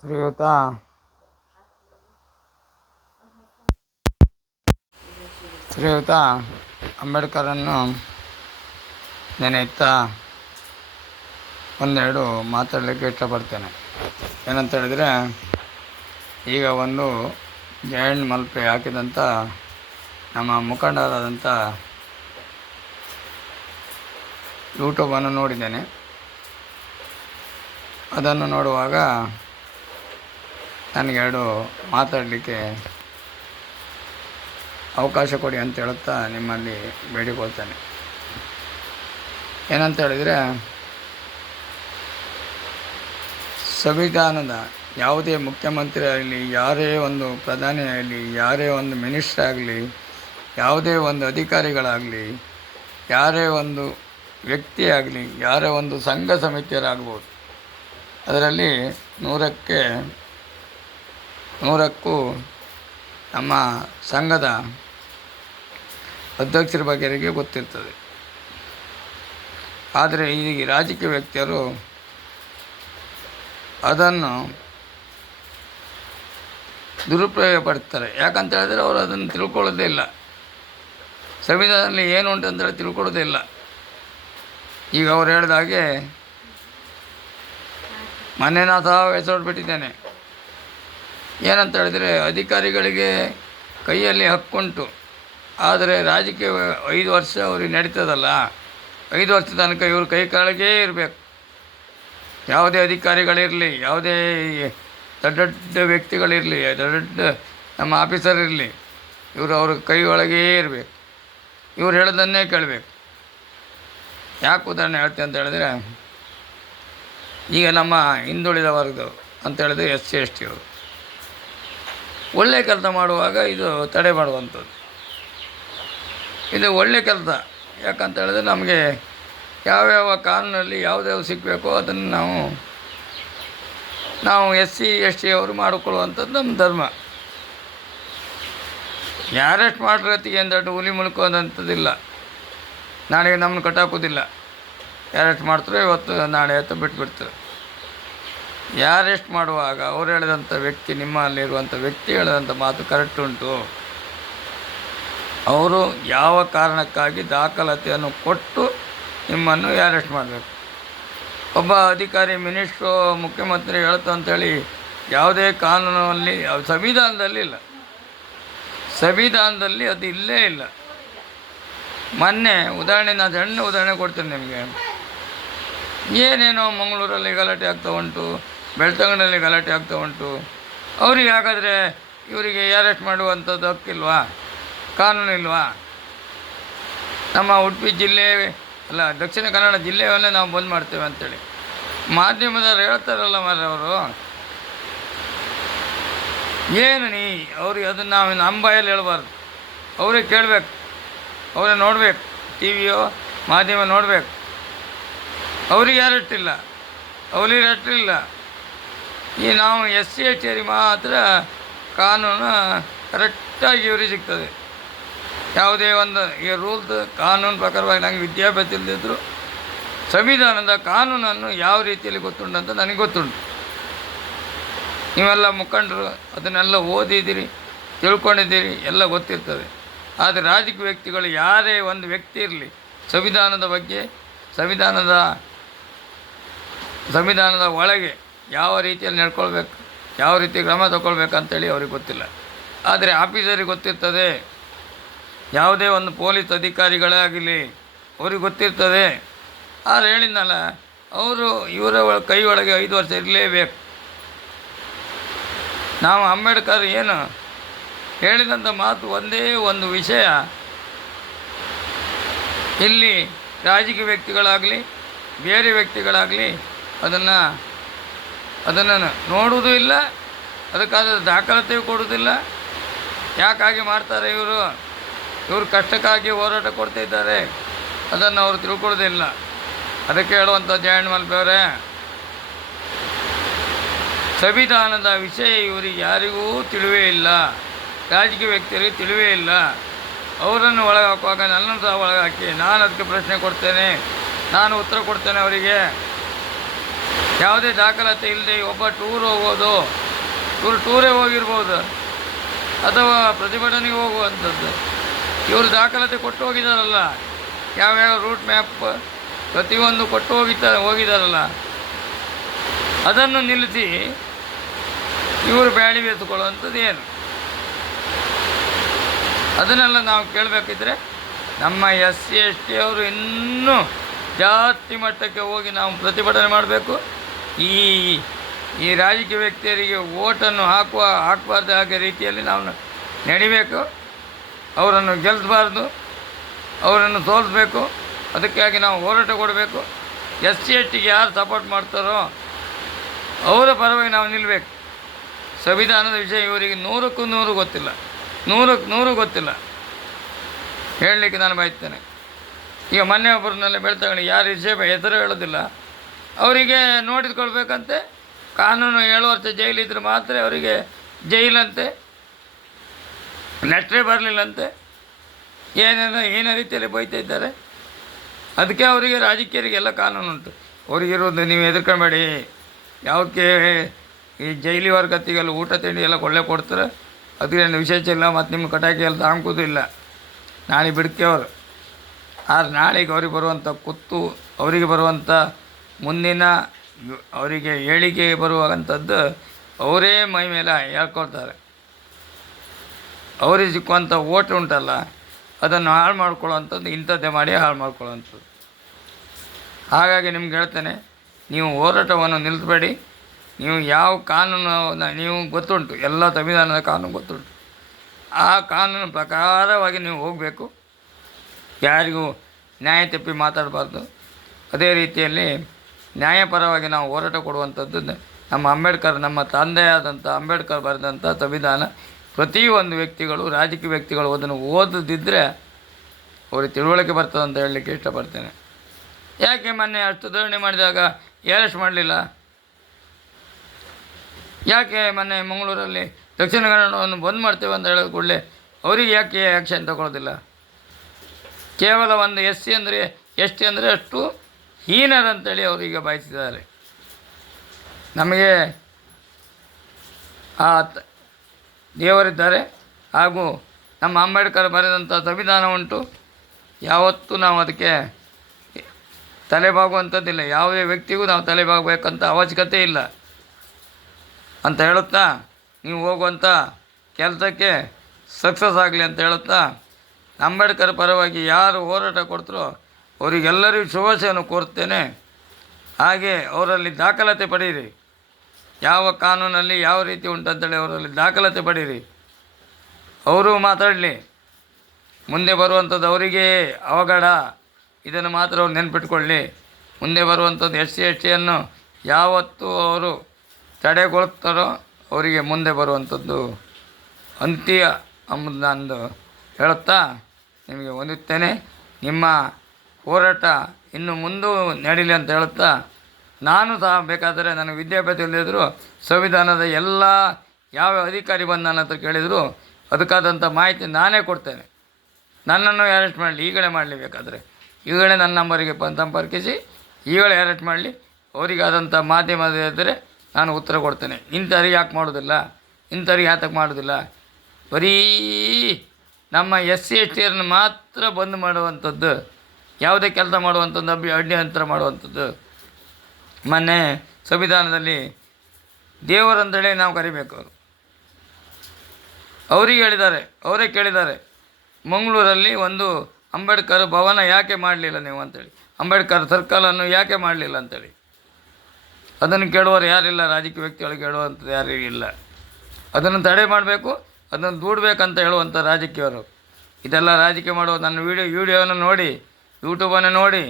ಶ್ರೀಯುತ ಶ್ರೀಯುತ ಅಂಬೇಡ್ಕರನ್ನು ನೆನೆಯುತ್ತಾ ಒಂದೆರಡು ಮಾತಾಡಲಿಕ್ಕೆ ಇಷ್ಟಪಡ್ತೇನೆ. ಏನಂತ ಹೇಳಿದರೆ, ಈಗ ಒಂದು ಜಯಂಟ್ ಮಲ್ಪೆ ಹಾಕಿದಂಥ ನಮ್ಮ ಮುಖಂಡರಾದಂಥ ಯೂಟ್ಯೂಬನ್ನು ನೋಡಿದ್ದೇನೆ. ಅದನ್ನು ನೋಡುವಾಗ ನನಗೆರಡು ಮಾತಾಡಲಿಕ್ಕೆ ಅವಕಾಶ ಕೊಡಿ ಅಂತ ಹೇಳುತ್ತಾ ನಿಮ್ಮಲ್ಲಿ ಬೇಡಿಕೊಳ್ತೇನೆ. ಏನಂತ ಹೇಳಿದರೆ, ಸಂವಿಧಾನದ ಯಾವುದೇ ಮುಖ್ಯಮಂತ್ರಿ ಆಗಲಿ, ಯಾರೇ ಒಂದು ಪ್ರಧಾನಿ ಆಗಲಿ, ಯಾರೇ ಒಂದು ಮಿನಿಸ್ಟರ್ ಆಗಲಿ, ಯಾವುದೇ ಒಂದು ಅಧಿಕಾರಿಗಳಾಗಲಿ, ಯಾರೇ ಒಂದು ವ್ಯಕ್ತಿ ಆಗಲಿ, ಯಾರೇ ಒಂದು ಸಂಘ ಸಮಿತಿಯರಾಗ್ಬೋದು, ಅದರಲ್ಲಿ ನೂರಕ್ಕೂ ನಮ್ಮ ಸಂಘದ ಅಧ್ಯಕ್ಷರ ಬಗ್ಗೆರಿಗೆ ಗೊತ್ತಿರ್ತದೆ. ಆದರೆ ಈ ರಾಜಕೀಯ ವ್ಯಕ್ತಿಯರು ಅದನ್ನು ದುರುಪಯೋಗ ಪಡ್ತಾರೆ. ಯಾಕಂತ ಹೇಳಿದ್ರೆ ಅವರು ಅದನ್ನು ತಿಳ್ಕೊಳ್ಳೋದೇ ಇಲ್ಲ. ಸಂವಿಧಾನದಲ್ಲಿ ಏನು ಉಂಟು ಅಂತೇಳಿ ತಿಳ್ಕೊಳ್ಳೋದೇ ಇಲ್ಲ. ಈಗ ಅವ್ರು ಹೇಳಿದ ಹಾಗೆ ಮೊನ್ನೆ ನಾನು ಸಹ ಹೆಸರುಬಿಟ್ಟಿದ್ದೇನೆ. ಏನಂತ ಹೇಳಿದರೆ, ಅಧಿಕಾರಿಗಳಿಗೆ ಕೈಯಲ್ಲಿ ಹಕ್ಕುಂಟು, ಆದರೆ ರಾಜಕೀಯ 5 ವರ್ಷ ಅವ್ರಿಗೆ ನಡೀತದಲ್ಲ, 5 ವರ್ಷ ತನಕ ಇವರು ಕೈ ಕೆಳಗೇ ಇರಬೇಕು. ಯಾವುದೇ ಅಧಿಕಾರಿಗಳಿರಲಿ, ಯಾವುದೇ ದೊಡ್ಡ ದೊಡ್ಡ ವ್ಯಕ್ತಿಗಳಿರಲಿ, ದೊಡ್ಡ ನಮ್ಮ ಆಫೀಸರ್ ಇರಲಿ, ಇವರು ಅವ್ರ ಕೈ ಒಳಗೇ ಇರಬೇಕು. ಇವ್ರು ಹೇಳೋದನ್ನೇ ಕೇಳಬೇಕು. ಯಾಕೆ ಉದಾಹರಣೆ ಹೇಳ್ತೀನಿ ಅಂತ ಹೇಳಿದ್ರೆ, ಈಗ ನಮ್ಮ ಹಿಂದುಳಿದ ವರ್ಗ ಅಂತ ಹೇಳಿದ್ರೆ SC ST ಅವರು ಒಳ್ಳೆಯ ಕೆಲಸ ಮಾಡುವಾಗ ಇದು ತಡೆ ಮಾಡುವಂಥದ್ದು. ಇದು ಒಳ್ಳೆಯ ಕೆಲಸ. ಯಾಕಂತ ಹೇಳಿದ್ರೆ ನಮಗೆ ಯಾವ್ಯಾವ ಕಾನೂನಲ್ಲಿ ಯಾವುದ್ಯಾವ ಸಿಗಬೇಕೋ ಅದನ್ನು ನಾವು SC ST ಅವರು ಮಾಡಿಕೊಳ್ಳುವಂಥದ್ದು ನಮ್ಮ ಧರ್ಮ. ಯಾರೆಷ್ಟು ಮಾಡಿರತ್ತಿಗೆ ಅಂದಟ್ಟು ಹುಲಿ ಮುಳ್ಕೋದಂಥದ್ದಿಲ್ಲ. ನಾಳೆಗೆ ನಮ್ಮನ್ನು ಕಟ್ಟಾಕೋದಿಲ್ಲ. ಯಾರೆಷ್ಟು ಮಾಡ್ತಾರೋ ಇವತ್ತು ನಾಳೆ ಎತ್ತು ಬಿಟ್ಬಿಡ್ತಾರೆ. ಯಾರೆಷ್ಟು ಮಾಡುವಾಗ ಅವ್ರು ಹೇಳಿದಂಥ ವ್ಯಕ್ತಿ, ನಿಮ್ಮಲ್ಲಿರುವಂಥ ವ್ಯಕ್ತಿ ಹೇಳಿದಂಥ ಮಾತು ಕರೆಕ್ಟ್ ಉಂಟು, ಅವರು ಯಾವ ಕಾರಣಕ್ಕಾಗಿ ದಾಖಲಾತಿಯನ್ನು ಕೊಟ್ಟು ನಿಮ್ಮನ್ನು ಯಾರೆಸ್ಟ್ ಮಾಡಬೇಕು. ಒಬ್ಬ ಅಧಿಕಾರಿ, ಮಿನಿಸ್ಟ್ರು, ಮುಖ್ಯಮಂತ್ರಿ ಹೇಳ್ತು ಅಂಥೇಳಿ ಯಾವುದೇ ಕಾನೂನಲ್ಲಿ, ಸಂವಿಧಾನದಲ್ಲಿ ಇಲ್ಲ. ಸಂವಿಧಾನದಲ್ಲಿ ಅದು ಇಲ್ಲೇ ಇಲ್ಲ. ಮೊನ್ನೆ ನಾನು ಸಣ್ಣ ಉದಾಹರಣೆ ಕೊಡ್ತೀನಿ ನಿಮಗೆ. ಏನೇನೋ ಮಂಗಳೂರಲ್ಲಿ ಗಲಾಟೆ ಆಗ್ತಾ ಉಂಟು, ಬೆಳ್ತಂಗಡಿಯಲ್ಲಿ ಗಲಾಟೆ ಆಗ್ತಾ ಉಂಟು. ಅವ್ರಿಗೆ ಹಾಗಾದರೆ ಇವರಿಗೆ ಅರೆಸ್ಟ್ ಮಾಡುವಂಥದ್ದು ಹಕ್ಕಿಲ್ವಾ? ಕಾನೂನು ಇಲ್ವಾ? ನಮ್ಮ ಉಡುಪಿ ಜಿಲ್ಲೆ ಅಲ್ಲ, ದಕ್ಷಿಣ ಕನ್ನಡ ಜಿಲ್ಲೆಯಲ್ಲೇ ನಾವು ಬಂದ್ ಮಾಡ್ತೇವೆ ಅಂಥೇಳಿ ಮಾಧ್ಯಮದವ್ರು ಹೇಳ್ತಾರಲ್ಲ ಮಾರ್ರೆ ಅವರು. ಏನು ಅವ್ರಿಗೆ ಅದನ್ನು ನಾವು ನಮ್ಮ ಬಾಯಲ್ಲಿ ಹೇಳ್ಬಾರ್ದು. ಅವರೇ ಕೇಳಬೇಕು, ಅವರೇ ನೋಡಬೇಕು, ಟಿ ವಿಯೋ ಮಾಧ್ಯಮ ನೋಡಬೇಕು. ಅವ್ರಿಗೆ ಯಾರಷ್ಟಿಲ್ಲ, ಅವ್ರಿಗೆ ಅಷ್ಟಿಲ್ಲ. ಈ ನಾವು SC ST ಮಾತ್ರ ಕಾನೂನು ಕರೆಕ್ಟಾಗಿ ಇವ್ರಿಗೆ ಸಿಗ್ತದೆ. ಯಾವುದೇ ಒಂದು ಈ ರೂಲ್ಸ್ ಕಾನೂನು ಪ್ರಕಾರವಾಗಿ ನನಗೆ ವಿದ್ಯಾಭ್ಯಾಸ ಇಲ್ಲದಿದ್ದರೂ ಸಂವಿಧಾನದ ಕಾನೂನನ್ನು ಯಾವ ರೀತಿಯಲ್ಲಿ ಗೊತ್ತುಂಟು ಅಂತ ನನಗೆ ಗೊತ್ತುಂಟು. ನೀವೆಲ್ಲ ಮುಖಂಡರು ಅದನ್ನೆಲ್ಲ ಓದಿದ್ದೀರಿ, ತಿಳ್ಕೊಂಡಿದ್ದೀರಿ, ಎಲ್ಲ ಗೊತ್ತಿರ್ತದೆ. ಆದರೆ ರಾಜಕೀಯ ವ್ಯಕ್ತಿಗಳು ಯಾರೇ ಒಂದು ವ್ಯಕ್ತಿ ಇರಲಿ, ಸಂವಿಧಾನದ ಬಗ್ಗೆ, ಸಂವಿಧಾನದ ಒಳಗೆ ಯಾವ ರೀತಿಯಲ್ಲಿ ನಡ್ಕೊಳ್ಬೇಕು, ಯಾವ ರೀತಿ ಕ್ರಮ ತಗೊಳ್ಬೇಕಂತೇಳಿ ಅವ್ರಿಗೆ ಗೊತ್ತಿಲ್ಲ. ಆದರೆ ಆಫೀಸರಿಗೆ ಗೊತ್ತಿರ್ತದೆ. ಯಾವುದೇ ಒಂದು ಪೊಲೀಸ್ ಅಧಿಕಾರಿಗಳೇ ಆಗಲಿ ಅವ್ರಿಗೆ ಗೊತ್ತಿರ್ತದೆ. ಆದರೆ ಹೇಳಿದ್ನಲ್ಲ, ಅವರು ಇವರ ಕೈ ಒಳಗೆ 5 ವರ್ಷ ಇರಲೇಬೇಕು. ನಾವು ಅಂಬೇಡ್ಕರ್ ಏನು ಹೇಳಿದಂಥ ಮಾತು ಒಂದೇ ಒಂದು ವಿಷಯ, ಇಲ್ಲಿ ರಾಜಕೀಯ ವ್ಯಕ್ತಿಗಳಾಗಲಿ ಬೇರೆ ವ್ಯಕ್ತಿಗಳಾಗಲಿ ಅದನ್ನು ನೋಡುವುದೂ ಇಲ್ಲ, ಅದಕ್ಕಾದ ದಾಖಲಾತಿಯೂ ಕೊಡುವುದಿಲ್ಲ. ಯಾಕಾಗಿ ಮಾಡ್ತಾರೆ ಇವರು ಕಷ್ಟಕ್ಕಾಗಿ ಹೋರಾಟ ಕೊಡ್ತಿದ್ದಾರೆ, ಅದನ್ನು ಅವರು ತಿಳ್ಕೊಳ್ಳೋದಿಲ್ಲ. ಅದಕ್ಕೆ ಹೇಳುವಂಥ ಜಯಂಟ್ ಮಲ್ಪೆ ಅವರೇ, ಸಂವಿಧಾನದ ವಿಷಯ ಇವರಿಗೆ ಯಾರಿಗೂ ತಿಳಿವೇ ಇಲ್ಲ, ರಾಜಕೀಯ ವ್ಯಕ್ತಿಯರಿಗೆ ತಿಳಿವೇ ಇಲ್ಲ. ಅವರನ್ನು ಒಳಗೆ ಹಾಕುವಾಗ ನನ್ನನ್ನು ಸಹ ಒಳಗೆ ಹಾಕಿ, ನಾನು ಅದಕ್ಕೆ ಪ್ರಶ್ನೆ ಕೊಡ್ತೇನೆ, ನಾನು ಉತ್ತರ ಕೊಡ್ತೇನೆ ಅವರಿಗೆ. ಯಾವುದೇ ದಾಖಲಾತಿ ಇಲ್ಲದೆ ಒಬ್ಬ ಟೂರ್ ಹೋಗೋದು, ಟೂರೇ ಹೋಗಿರ್ಬೋದು ಅಥವಾ ಪ್ರತಿಭಟನೆಗೆ ಹೋಗುವಂಥದ್ದು, ಇವರು ದಾಖಲಾತಿ ಕೊಟ್ಟು ಹೋಗಿದ್ದಾರಲ್ಲ, ಯಾವ್ಯಾವ ರೂಟ್ ಮ್ಯಾಪ್ ಪ್ರತಿಯೊಂದು ಕೊಟ್ಟು ಹೋಗಿದ್ದಾರಲ್ಲ, ಅದನ್ನು ನಿಲ್ಲಿಸಿ ಇವರು ಬ್ಯಾಡಿ ಎತ್ಕೊಳ್ಳುವಂಥದ್ದು ಏನು? ಅದನ್ನೆಲ್ಲ ನಾವು ಕೇಳಬೇಕಿದ್ರೆ ನಮ್ಮ SC/ST ಅವರು ಇನ್ನೂ ಜಾಸ್ತಿ ಮಟ್ಟಕ್ಕೆ ಹೋಗಿ ನಾವು ಪ್ರತಿಭಟನೆ ಮಾಡಬೇಕು. ಈ ರಾಜಕೀಯ ವ್ಯಕ್ತಿಯರಿಗೆ ಓಟನ್ನು ಹಾಕಬಾರ್ದು ಹಾಗೆ ರೀತಿಯಲ್ಲಿ ನಾವು ನಡಿಬೇಕು. ಅವರನ್ನು ಗೆಲ್ಲಿಸಬಾರ್ದು, ಅವರನ್ನು ಸೋಲಿಸಬೇಕು. ಅದಕ್ಕಾಗಿ ನಾವು ಹೋರಾಟ ಕೊಡಬೇಕು. SC/STಗೆ ಯಾರು ಸಪೋರ್ಟ್ ಮಾಡ್ತಾರೋ ಅವರ ಪರವಾಗಿ ನಾವು ನಿಲ್ಲಬೇಕು. ಸಂವಿಧಾನದ ವಿಷಯ ಇವರಿಗೆ 100ಕ್ಕೂ 100 ಗೊತ್ತಿಲ್ಲ, 100ಕ್ಕೆ 100 ಗೊತ್ತಿಲ್ಲ. ಹೇಳಲಿಕ್ಕೆ ನಾನು ಬಯಸ್ತೇನೆ. ಈಗ ಮೊನ್ನೆ ಒಬ್ಬರನ್ನೆಲ್ಲ ಬೆಳ್ತಗೊಂಡು ಯಾರು ಹೆಸರು ಹೇಳೋದಿಲ್ಲ, ಅವರಿಗೆ ನೋಡಿದ್ಕೊಳ್ಬೇಕಂತೆ. ಕಾನೂನು 7 ವರ್ಷ ಜೈಲಿದ್ರೆ ಮಾತ್ರ ಅವರಿಗೆ ಜೈಲಂತೆ, ಲೆಟ್ರೇ ಬರಲಿಲ್ಲಂತೆ, ಏನೇ ರೀತಿಯಲ್ಲಿ ಬೈತಾ ಇದ್ದಾರೆ. ಅದಕ್ಕೆ ಅವರಿಗೆ ರಾಜಕೀಯರಿಗೆಲ್ಲ ಕಾನೂನು ಉಂಟು. ಅವರಿಗಿರೋದು ನೀವು ಹೆದರ್ಕೊಬೇಡಿ. ಯಾವಕ್ಕೆ ಈ ಜೈಲಿ ವರ್ಗತ್ತಿಗೆಲ್ಲ ಊಟ ತಿಂಡಿ ಎಲ್ಲ ಕೊಳ್ಳೆ ಕೊಡ್ತಾರೆ, ಅದಕ್ಕೇನು ವಿಶೇಷ ಇಲ್ಲ. ಮತ್ತು ನಿಮ್ಮ ಕಟಾಕಿ ಎಲ್ಲ ತಾಂಕೋದು ಇಲ್ಲ. ನಾಳೆ ಬಿಡ್ಕೆ ಅವರು. ಆದ್ರೆ ನಾಳೆಗೆ ಅವ್ರಿಗೆ ಬರುವಂಥ ಅವರಿಗೆ ಬರುವಂಥ ಮುಂದಿನ ಅವರಿಗೆ ಏಳಿಗೆ ಬರುವಂಥದ್ದು ಅವರೇ ಮೈ ಮೇಲೆ ಹೇಳ್ಕೊಳ್ತಾರೆ. ಅವರಿಗೆ ಸಿಕ್ಕುವಂಥ ಓಟ್ ಉಂಟಲ್ಲ, ಅದನ್ನು ಹಾಳು ಮಾಡ್ಕೊಳ್ಳೋವಂಥದ್ದು ಇಂಥದ್ದೇ ಮಾಡಿ ಹಾಳು ಮಾಡ್ಕೊಳ್ಳೋವಂಥದ್ದು. ಹಾಗಾಗಿ ನಿಮ್ಗೆ ಹೇಳ್ತೇನೆ, ನೀವು ಹೋರಾಟವನ್ನು ನಿಲ್ಲಿಸಬೇಡಿ. ನೀವು ಯಾವ ಕಾನೂನು ನೀವು ಗೊತ್ತುಂಟು, ಎಲ್ಲ ಸಂವಿಧಾನದ ಕಾನೂನು ಗೊತ್ತುಂಟು. ಆ ಕಾನೂನು ಪ್ರಕಾರವಾಗಿ ನೀವು ಹೋಗಬೇಕು. ಯಾರಿಗೂ ನ್ಯಾಯ ತಪ್ಪಿ ಮಾತಾಡಬಾರ್ದು. ಅದೇ ರೀತಿಯಲ್ಲಿ ನ್ಯಾಯಪರವಾಗಿ ನಾವು ಹೋರಾಟ ಕೊಡುವಂಥದ್ದು ನಮ್ಮ ತಂದೆಯಾದಂಥ ಅಂಬೇಡ್ಕರ್ ಬರೆದಂಥ ಸಂವಿಧಾನ. ಪ್ರತಿಯೊಂದು ವ್ಯಕ್ತಿಗಳು, ರಾಜಕೀಯ ವ್ಯಕ್ತಿಗಳು ಅದನ್ನು ಓದದಿದ್ದರೆ ಅವ್ರಿಗೆ ತಿಳುವಳಿಕೆ ಬರ್ತದೆ ಅಂತ ಹೇಳಲಿಕ್ಕೆ ಇಷ್ಟಪಡ್ತೇನೆ. ಯಾಕೆ ಮೊನ್ನೆ ಅಷ್ಟು ಧರಣಿ ಮಾಡಿದಾಗ ಅರೆಸ್ಟ್ ಮಾಡಲಿಲ್ಲ? ಯಾಕೆ ಮೊನ್ನೆ ಮಂಗಳೂರಲ್ಲಿ ದಕ್ಷಿಣ ಕನ್ನಡವನ್ನು ಬಂದ್ ಮಾಡ್ತೇವೆ ಅಂತ ಹೇಳಿದ ಕೂಡಲೇ ಅವರಿಗೆ ಯಾಕೆ ಆ್ಯಕ್ಷನ್ ತಗೊಳ್ಳೋದಿಲ್ಲ? ಕೇವಲ ಒಂದು SC ಅಂದರೆ ST ಅಂದರೆ ಅಷ್ಟು ಹೀನರಂತೇಳಿ ಅವರಿಗೆ ಬಯಸಿದ್ದಾರೆ. ನಮಗೆ ಆ ದೇವರಿದ್ದಾರೆ, ಹಾಗೂ ನಮ್ಮ ಅಂಬೇಡ್ಕರ್ ಬರೆದಂಥ ಸಂವಿಧಾನ ಉಂಟು. ಯಾವತ್ತೂ ನಾವು ಅದಕ್ಕೆ ತಲೆಬಾಗುವಂಥದ್ದಿಲ್ಲ. ಯಾವುದೇ ವ್ಯಕ್ತಿಗೂ ನಾವು ತಲೆಬಾಗಬೇಕಂತ ಅವಶ್ಯಕತೆ ಇಲ್ಲ ಅಂತ ಹೇಳುತ್ತಾ, ನೀವು ಹೋಗುವಂಥ ಕೆಲಸಕ್ಕೆ ಸಕ್ಸಸ್ ಆಗಲಿ ಅಂತ ಹೇಳುತ್ತಾ, ಅಂಬೇಡ್ಕರ್ ಪರವಾಗಿ ಯಾರು ಹೋರಾಟ ಕೊಡ್ತಾರೋ ಅವರಿಗೆಲ್ಲರಿಗೂ ಶುಭಾಶಯವನ್ನು ಕೋರ್ತೇನೆ. ಹಾಗೆ ಅವರಲ್ಲಿ ದಾಖಲಾತಿ ಪಡೀರಿ. ಯಾವ ಕಾನೂನಲ್ಲಿ ಯಾವ ರೀತಿ ಉಂಟಂತೇಳಿ ಅವರಲ್ಲಿ ದಾಖಲಾತಿ ಪಡೀರಿ. ಅವರು ಮಾತಾಡಲಿ. ಮುಂದೆ ಬರುವಂಥದ್ದು ಅವರಿಗೆ ಅವಘಡ. ಇದನ್ನು ಮಾತ್ರ ಅವ್ರು ನೆನ್ಪಿಟ್ಕೊಳ್ಳಿ. ಮುಂದೆ ಬರುವಂಥದ್ದು SC/STಯನ್ನು ಯಾವತ್ತೂ ಅವರು ತಡೆಗೊಳ್ತಾರೋ ಅವರಿಗೆ ಮುಂದೆ ಬರುವಂಥದ್ದು ಅಂತ್ಯ ಎಂಬುದು ನಾನು ಹೇಳುತ್ತಾ ನಿಮಗೆ ಹೊಂದುತ್ತೇನೆ. ನಿಮ್ಮ ಹೋರಾಟ ಇನ್ನು ಮುಂದೆ ನಡೀಲಿ ಅಂತ ಹೇಳುತ್ತಾ, ನಾನು ಸಹ ಬೇಕಾದರೆ ನನಗೆ ವಿದ್ಯಾಭ್ಯಾಸ ಇಲ್ಲದಿದ್ದರೂ ಸಂವಿಧಾನದ ಎಲ್ಲ ಯಾವ ಅಧಿಕಾರಿ ಬಂದು ನನ್ನ ಹತ್ರ ಕೇಳಿದರೂ ಅದಕ್ಕಾದಂಥ ಮಾಹಿತಿ ನಾನೇ ಕೊಡ್ತೇನೆ. ನನ್ನನ್ನು ಅರೆಸ್ಟ್ ಮಾಡಲಿ, ಈಗಲೇ ಮಾಡಲಿ, ಬೇಕಾದರೆ ಈಗಲೇ ನನ್ನ ನಂಬರಿಗೆ ಸಂಪರ್ಕಿಸಿ ಈಗಲೇ ಅರೆಸ್ಟ್ ಮಾಡಲಿ. ಅವರಿಗಾದಂಥ ಮಾಧ್ಯಮದ ಇದ್ದರೆ ನಾನು ಉತ್ತರ ಕೊಡ್ತೇನೆ. ಇಂಥವ್ರಿಗೆ ಯಾಕೆ ಮಾಡೋದಿಲ್ಲ, ಇಂಥವ್ರಿಗೆ ಯಾತಕ್ಕೆ ಮಾಡೋದಿಲ್ಲ. ಬರೀ ನಮ್ಮ SC/STಯನ್ನು ಮಾತ್ರ ಬಂದ್ ಮಾಡುವಂಥದ್ದು, ಯಾವುದೇ ಕೆಲಸ ಮಾಡುವಂಥದ್ದು ಅಡ್ಡಿಯಂತರ ಮಾಡುವಂಥದ್ದು. ಮೊನ್ನೆ ಸಂವಿಧಾನದಲ್ಲಿ ದೇವರಂತೇಳಿ ನಾವು ಕರಿಬೇಕು. ಅವರಿಗೆ ಹೇಳಿದ್ದಾರೆ, ಅವರೇ ಕೇಳಿದ್ದಾರೆ, ಮಂಗಳೂರಲ್ಲಿ ಒಂದು ಅಂಬೇಡ್ಕರ್ ಭವನ ಯಾಕೆ ಮಾಡಲಿಲ್ಲ ನೀವು ಅಂತೇಳಿ, ಅಂಬೇಡ್ಕರ್ ಸರ್ಕಲನ್ನು ಯಾಕೆ ಮಾಡಲಿಲ್ಲ ಅಂತೇಳಿ. ಅದನ್ನು ಕೇಳುವವರು ಯಾರಿಲ್ಲ, ರಾಜಕೀಯ ವ್ಯಕ್ತಿಗಳು ಕೇಳುವಂಥದ್ದು ಯಾರೂ ಇಲ್ಲ. ಅದನ್ನು ತಡೆ ಮಾಡಬೇಕು, ಅದನ್ನು ದೂಡಬೇಕಂತ ಹೇಳುವಂಥ ರಾಜಕೀಯವರು. ಇದೆಲ್ಲ ರಾಜಕೀಯ ಮಾಡುವ ನನ್ನ ವಿಡಿಯೋವನ್ನು ನೋಡಿ, ಯೂಟ್ಯೂಬನ್ನು ನೋಡಿ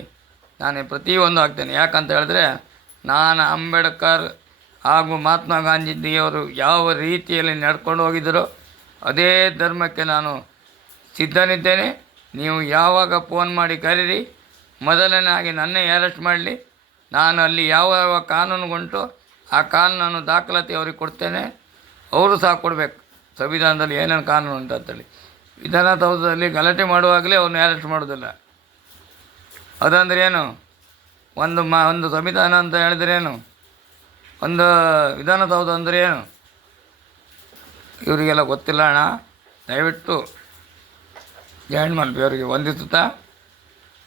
ನಾನು ಪ್ರತಿಯೊಂದು ಹಾಕ್ತೇನೆ. ಯಾಕಂತ ಹೇಳಿದ್ರೆ ನಾನು ಅಂಬೇಡ್ಕರ್ ಹಾಗೂ ಮಹಾತ್ಮ ಗಾಂಧೀಜಿಯವರು ಯಾವ ರೀತಿಯಲ್ಲಿ ನಡ್ಕೊಂಡು ಹೋಗಿದ್ದರೋ ಅದೇ ಧರ್ಮಕ್ಕೆ ನಾನು ಸಿದ್ಧನಿದ್ದೇನೆ. ನೀವು ಯಾವಾಗ ಫೋನ್ ಮಾಡಿ ಕರೀರಿ, ಮೊದಲನೇದಾಗಿ ನನ್ನೇ ಅರೆಸ್ಟ್ ಮಾಡಲಿ. ನಾನು ಅಲ್ಲಿ ಯಾವ ಯಾವ ಕಾನೂನುಗುಂಟು ಆ ಕಾನೂನನ್ನು ದಾಖಲಾತಿ ಅವ್ರಿಗೆ ಕೊಡ್ತೇನೆ. ಅವರು ಸಹ ಕೊಡಬೇಕು ಸಂವಿಧಾನದಲ್ಲಿ ಏನೇನು ಕಾನೂನು ಉಂಟು ಅಂತೇಳಿ. ವಿಧಾನಸೌಧದಲ್ಲಿ ಗಲಾಟೆ ಮಾಡುವಾಗಲೇ ಅವ್ರನ್ನ ಅರೆಸ್ಟ್ ಮಾಡೋದಿಲ್ಲ. ಅದಂದ್ರೆ ಏನು? ಒಂದು ಸಂವಿಧಾನ ಅಂತ ಹೇಳಿದ್ರೇನು? ಒಂದು ವಿಧಾನಸೌಧ ಅಂದರೆ ಏನು ಇವರಿಗೆಲ್ಲ ಗೊತ್ತಿಲ್ಲ ಅಣ್ಣ. ದಯವಿಟ್ಟು ಜಾಯಿನ್ ಮಾಡಿ ಅವರಿಗೆ ವಂದಿಸುತ್ತಾ,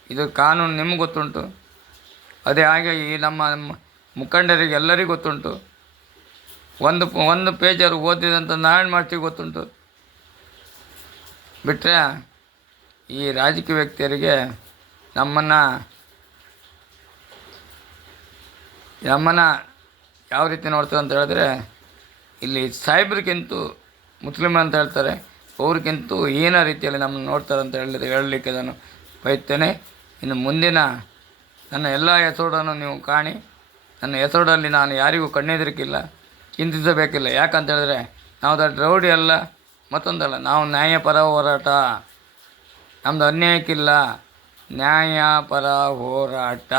ಇದು ಕಾನೂನು ನಿಮ್ಗೆ ಗೊತ್ತುಂಟು, ಅದೇ ಹಾಗೆ ಈ ನಮ್ಮ ಮುಖಂಡರಿಗೆ ಎಲ್ಲರಿಗೂ ಗೊತ್ತುಂಟು. ಒಂದು ಪೇಜರು ಓದಿದಂಥ ನಾರಾಯಣ ಮಾಸ್ಟಿಗೆ ಗೊತ್ತುಂಟು. ಬಿಟ್ಟರೆ ಈ ರಾಜಕೀಯ ವ್ಯಕ್ತಿಯರಿಗೆ ನಮ್ಮನ್ನು ಯಾವ ರೀತಿ ನೋಡ್ತಾರೆ ಅಂತ ಹೇಳಿದ್ರೆ, ಇಲ್ಲಿ ಸಾಹೇಬ್ರಿಗಿಂತೂ ಮುಸ್ಲಿಮ್ ಅಂತ ಹೇಳ್ತಾರೆ, ಅವ್ರಿಗಿಂತೂ ಏನ ರೀತಿಯಲ್ಲಿ ನಮ್ಮನ್ನು ನೋಡ್ತಾರೆ ಅಂತ ಹೇಳಲಿಕ್ಕೆ ನಾನು ಬಯಸ್ತೇನೆ. ಇನ್ನು ಮುಂದಿನ ನನ್ನ ಎಲ್ಲ ಎಪಿಸೋಡನ್ನು ನೀವು ಕಾಣಿ. ನನ್ನ ಎಪಿಸೋಡಲ್ಲಿ ನಾನು ಯಾರಿಗೂ ಕಣ್ಣೆದರಿಕಿಲ್ಲ, ಚಿಂತಿಸಬೇಕಿಲ್ಲ. ಯಾಕಂತ ಹೇಳಿದ್ರೆ ನಾವು ದೊಡ್ಡ ರೌಡಿ ಅಲ್ಲ, ಮತ್ತೊಂದಲ್ಲ, ನಾವು ನ್ಯಾಯಪರ ಹೋರಾಟ, ನಮ್ಮದು ಅನ್ಯಾಯಕ್ಕಿಲ್ಲ, ನ್ಯಾಯಪರ ಹೋರಾಟ.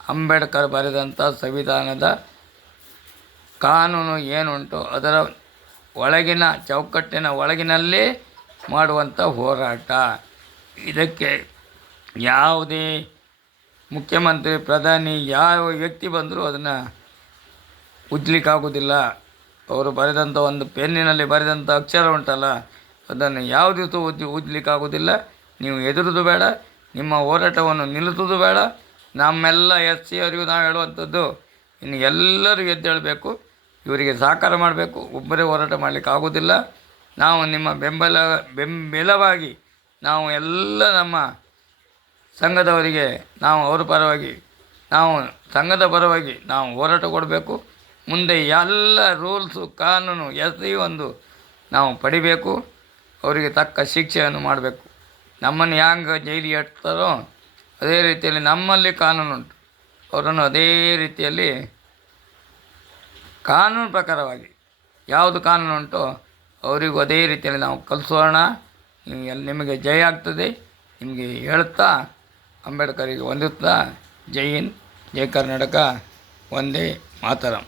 ಅಂಬೇಡ್ಕರ್ ಬರೆದಂಥ ಸಂವಿಧಾನದ ಕಾನೂನು ಏನುಂಟು ಅದರ ಒಳಗಿನ ಚೌಕಟ್ಟಿನ ಒಳಗಿನಲ್ಲೇ ಮಾಡುವಂಥ ಹೋರಾಟ. ಇದಕ್ಕೆ ಯಾವುದೇ ಮುಖ್ಯಮಂತ್ರಿ, ಪ್ರಧಾನಿ, ಯಾವ ವ್ಯಕ್ತಿ ಬಂದರೂ ಅದನ್ನು ಉಜ್ಲಿಕ್ಕಾಗೋದಿಲ್ಲ. ಅವರು ಬರೆದಂಥ ಒಂದು ಪೆನ್ನಿನಲ್ಲಿ ಬರೆದಂಥ ಅಕ್ಷರ ಉಂಟಲ್ಲ, ಅದನ್ನು ಯಾವ ದಿವಸ ಉಜ್ಲಿಕ್ಕಾಗೋದಿಲ್ಲ. ನೀವು ಎದುರುದು ಬೇಡ, ನಿಮ್ಮ ಹೋರಾಟವನ್ನು ನಿಲ್ಲಿಸೋದು ಬೇಡ. ನಮ್ಮೆಲ್ಲ SC ಅವರಿಗೂ ನಾವು ಹೇಳುವಂಥದ್ದು, ಇನ್ನು ಎಲ್ಲರೂ ಎದ್ದೇಳಬೇಕು, ಇವರಿಗೆ ಸಹಕಾರ ಮಾಡಬೇಕು. ಒಬ್ಬರೇ ಹೋರಾಟ ಮಾಡಲಿಕ್ಕೆ ಆಗೋದಿಲ್ಲ. ನಾವು ನಿಮ್ಮ ಬೆಂಬಲವಾಗಿ ನಾವು ಎಲ್ಲ ನಮ್ಮ ಸಂಘದವರಿಗೆ ನಾವು ಅವರ ಪರವಾಗಿ, ನಾವು ಸಂಘದ ಪರವಾಗಿ ನಾವು ಹೋರಾಟ ಕೊಡಬೇಕು. ಮುಂದೆ ಎಲ್ಲ ರೂಲ್ಸು ಕಾನೂನು ಒಂದು ನಾವು ಪಡಿಬೇಕು. ಅವರಿಗೆ ತಕ್ಕ ಶಿಕ್ಷೆಯನ್ನು ಮಾಡಬೇಕು. ನಮ್ಮನ್ನು ಹ್ಯಾಂಗೆ ಜೈಲಿಗೆ ಇಡ್ತಾರೋ ಅದೇ ರೀತಿಯಲ್ಲಿ ನಮ್ಮಲ್ಲಿ ಕಾನೂನುಂಟು, ಅವರನ್ನು ಅದೇ ರೀತಿಯಲ್ಲಿ ಕಾನೂನು ಪ್ರಕಾರವಾಗಿ ಯಾವುದು ಕಾನೂನು ಉಂಟೋ ಅವರಿಗೂ ಅದೇ ರೀತಿಯಲ್ಲಿ ನಾವು ಕಲಿಸೋಣ. ನಿಮಗೆ ಜಯ ಆಗ್ತದೆ ನಿಮಗೆ ಹೇಳುತ್ತಾ, ಅಂಬೇಡ್ಕರಿಗೆ ವಂದಿಸುತ್ತಾ, ಜೈ ಹಿಂದ್, ಜೈ ಕರ್ನಾಟಕ, ವಂದೇ ಮಾತರಂ.